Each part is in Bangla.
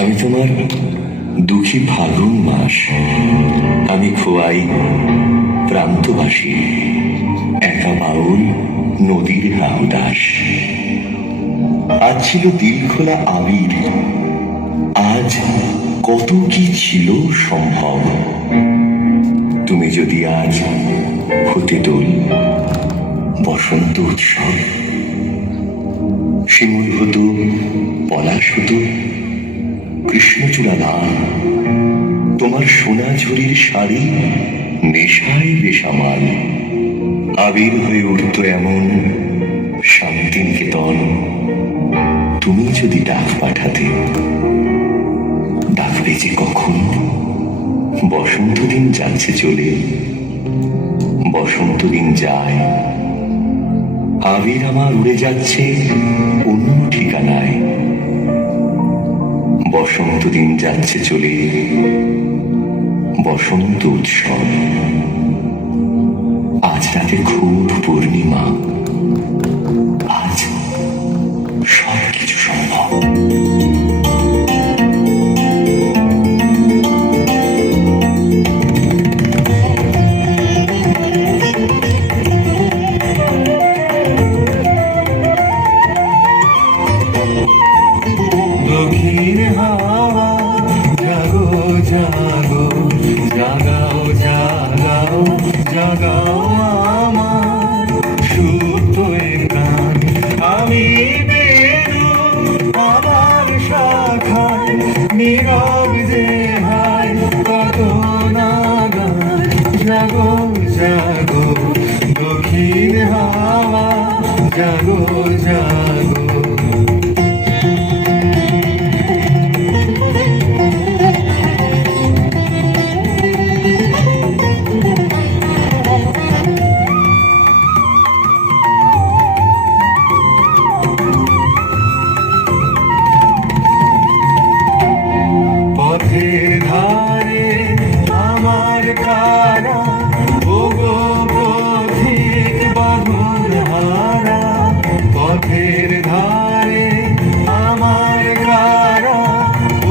আমি তোমার দুঃখী ফাল্গুন মাস, আমি খোয়াই প্রান্তবাসী, একা বাউল নদীর হাহুদাস। আজ ছিল দিল খোলা আবির, আজ কত কি ছিল সম্ভব। তুমি যদি আজ হতে দোল বসন্ত উৎসব, শিমুল হতো, পলাশ হতো, কৃষ্ণচূড়া লাল, তোমার সোনা ঝুরির শাড়ি নেশায় বেসামাল। আবির হয়ে উঠত এমন শান্তিনিকেতন, তুমি যদি ডাক পাঠাতে। ডাকবে যে কখন? বসন্ত দিন যাচ্ছে চলে, বসন্ত দিন যায়, আবির আমার উড়ে যাচ্ছে অন্য ঠিকানায়। বসন্ত দিন যাচ্ছে চলে, বসন্ত উৎসব। আজ রাতে খুব পূর্ণিমা, আজ সব কিছু সম্ভব। দক্ষিণ হাওয়া জাগো জাগো, জাগাও জাগাও জাগাও আমার সুপ্ত প্রাণ। আমি বেরু আমার শাখায়, নীরব যে হায় কত নাগান। জাগো জাগো দক্ষিণ হাওয়া, জাগো জাগো। পথের ধারে আমার কারা, ওগো পথিক বাঁধন হারা। পথের ধারে আমার কারা,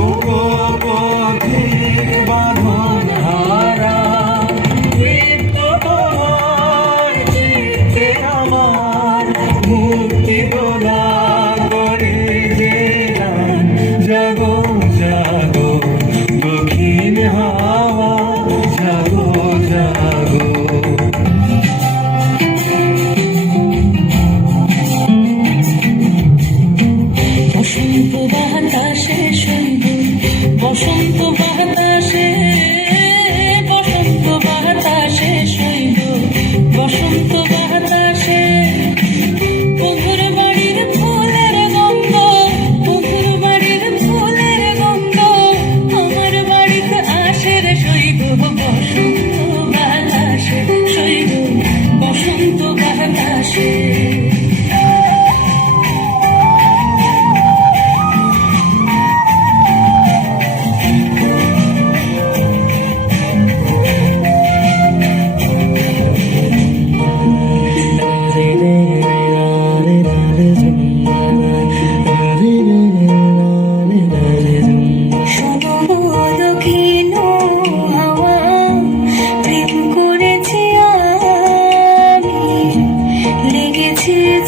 ওগো পথিক বাঁধন হারা। তৃপ্ত তোমার চিত্তে আমার মুক্তি দোলা করে যে গান। জাগো জাগো দক্ষিণ হাওয়া, জাগো জাগো। বসন্ত বাতাসে শৈব, বসন্ত বাতাসে, বসন্ত বাতাসে শৈব, বসন্ত বাতাসে। বন্ধুর বাড়ির ফুলের গন্ধ, বন্ধুর বাড়ির ফুলের গন্ধ আমার বাড়িতে আসে রে শৈব। বসন্ত বাতাসে শৈব, বসন্ত বাতাসে।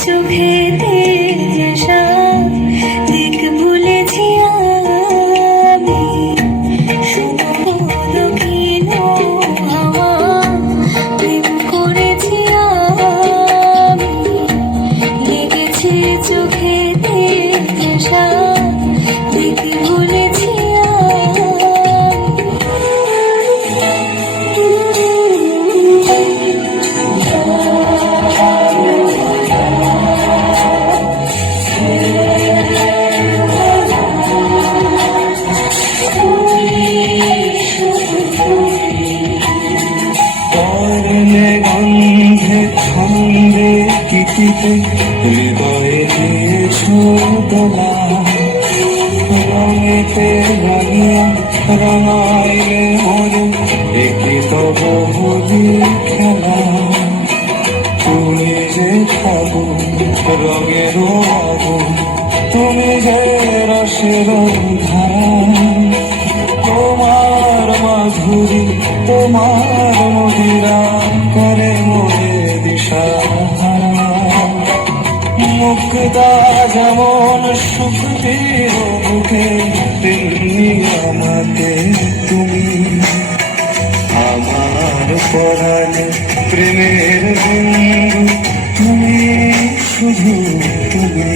চোখেতে যে সাত দিক ভুলেছি আমি। শুনো দক্ষিণ হাওয়া, প্রেম করেছি আমি। লেগেছে চোখেতে যে সাত দিক ভুলেছি গন্ধে ছন্দে কিটিতে হৃদয়ে ছোটলা। রঙেতে রাঙিয়া রঙাইলে মোরে, একে তব হোলি খেলা। তুমি যে খাবো বাতাসের ধারা তোমার মাধুরী তোমার মদিরা করে মোরে দিশাহারা মুক্তা যেমন সুখ দিও বুকে তেমনি আমাতে তুমি আমার পরাণে প্রেমের বন্ধু তুমি শুধু তুমি